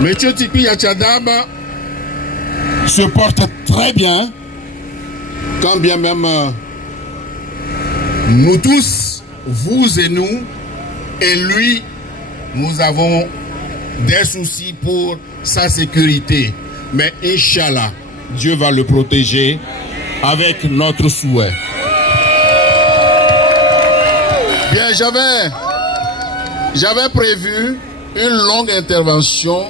Monsieur Tipi Achadam se porte très bien, quand bien même nous tous, vous et nous, et lui, nous avons des soucis pour sa sécurité. Mais Inch'Allah, Dieu va le protéger avec notre souhait. Bien, j'avais prévu une longue intervention,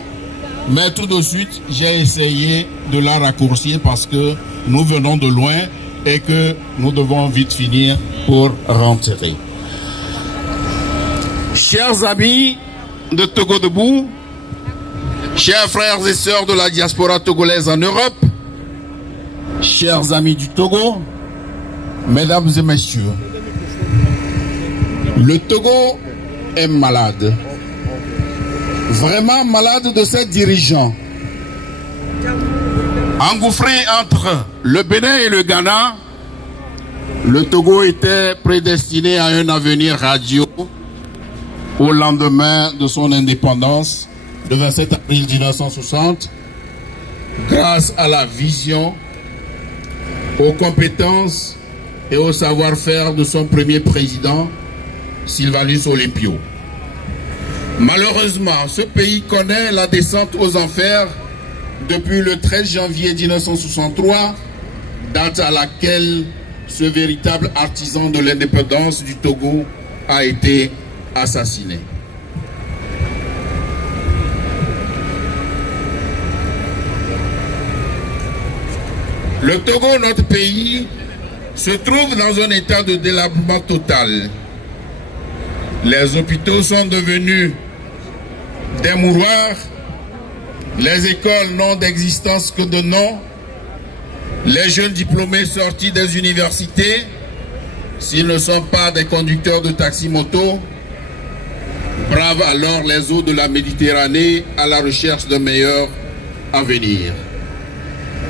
mais tout de suite, j'ai essayé de la raccourcir parce que nous venons de loin et que nous devons vite finir pour rentrer. Chers amis de Togo Debout, chers frères et sœurs de la diaspora togolaise en Europe, chers amis du Togo, mesdames et messieurs, le Togo est malade. Vraiment malade de ses dirigeants. Engouffré entre le Bénin et le Ghana, le Togo était prédestiné à un avenir radieux au lendemain de son indépendance, le 27 avril 1960, grâce à la vision, aux compétences et au savoir-faire de son premier président, Sylvanus Olympio. Malheureusement, ce pays connaît la descente aux enfers depuis le 13 janvier 1963, date à laquelle ce véritable artisan de l'indépendance du Togo a été assassiné. Le Togo, notre pays, se trouve dans un état de délabrement total. Les hôpitaux sont devenus des mouroirs, les écoles n'ont d'existence que de nom, les jeunes diplômés sortis des universités, s'ils ne sont pas des conducteurs de taxi-moto, bravent alors les eaux de la Méditerranée à la recherche d'un meilleur avenir.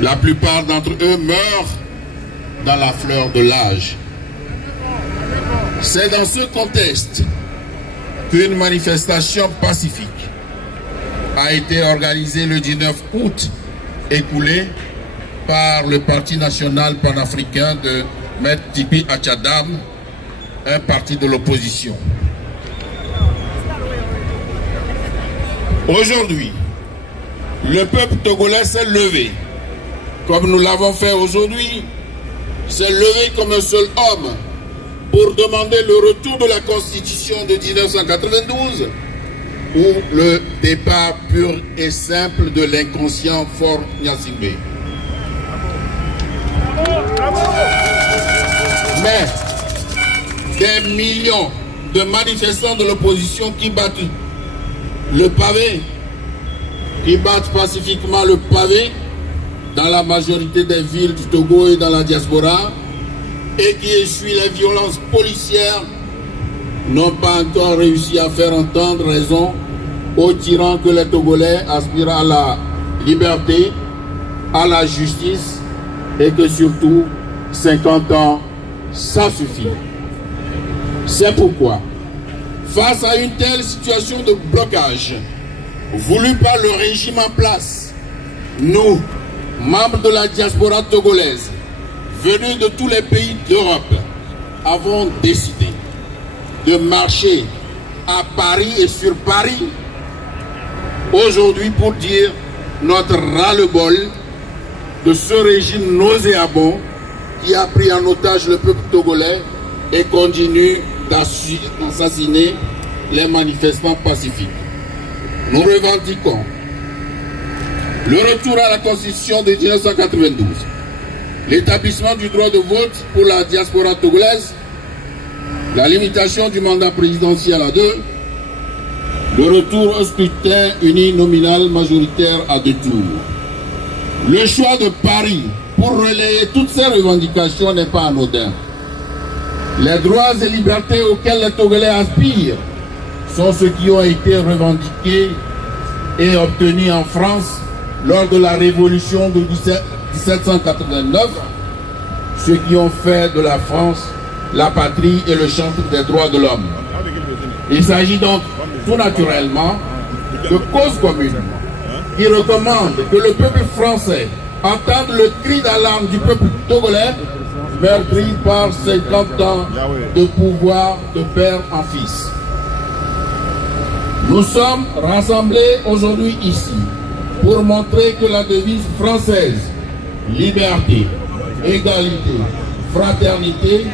La plupart d'entre eux meurent dans la fleur de l'âge. C'est dans ce contexte qu'une manifestation pacifique a été organisée le 19 août écoulé par le Parti national panafricain de Maître Tipi Achadam, un parti de l'opposition. Aujourd'hui, le peuple togolais s'est levé, comme nous l'avons fait aujourd'hui, s'est levé comme un seul homme pour demander le retour de la Constitution de 1992 ou le départ pur et simple de l'inconscient Faure Gnassingbé. Mais des millions de manifestants de l'opposition qui battent le pavé, qui battent pacifiquement le pavé dans la majorité des villes du Togo et dans la diaspora, et qui essuient les violences policières, n'ont pas encore réussi à faire entendre raison aux tyrans que les Togolais aspirent à la liberté, à la justice, et que surtout 50 ans, ça suffit. C'est pourquoi, face à une telle situation de blocage voulue par le régime en place, nous, membres de la diaspora togolaise, venus de tous les pays d'Europe, avons décidé de marcher à Paris et sur Paris aujourd'hui pour dire notre ras-le-bol de ce régime nauséabond qui a pris en otage le peuple togolais et continue d'assassiner les manifestants pacifiques. Nous revendiquons le retour à la Constitution de 1992, l'établissement du droit de vote pour la diaspora togolaise, la limitation du mandat présidentiel à 2, le retour au scrutin uninominal majoritaire à 2 tours. Le choix de Paris pour relayer toutes ces revendications n'est pas anodin. Les droits et libertés auxquels les Togolais aspirent sont ceux qui ont été revendiqués et obtenus en France lors de la révolution de 1789, ceux qui ont fait de la France la patrie et le chantre des droits de l'homme. Il s'agit donc tout naturellement de cause commune qui recommande que le peuple français entende le cri d'alarme du peuple togolais meurtri par 50 ans de pouvoir de père en fils. Nous sommes rassemblés aujourd'hui ici pour montrer que la devise française, liberté, égalité, fraternité,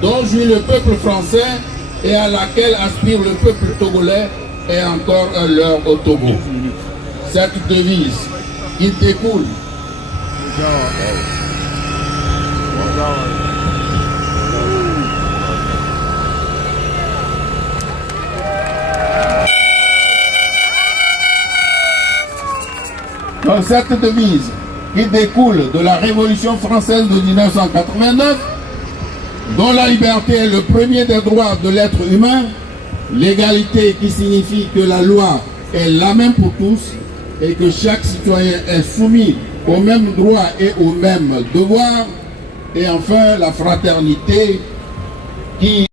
dont jouit le peuple français et à laquelle aspire le peuple togolais, est encore à l'heure au Togo. Cette devise, il découle dans cette devise qui découle de la Révolution française de 1989, dont la liberté est le premier des droits de l'être humain, l'égalité qui signifie que la loi est la même pour tous et que chaque citoyen est soumis aux mêmes droits et aux mêmes devoirs, et enfin la fraternité qui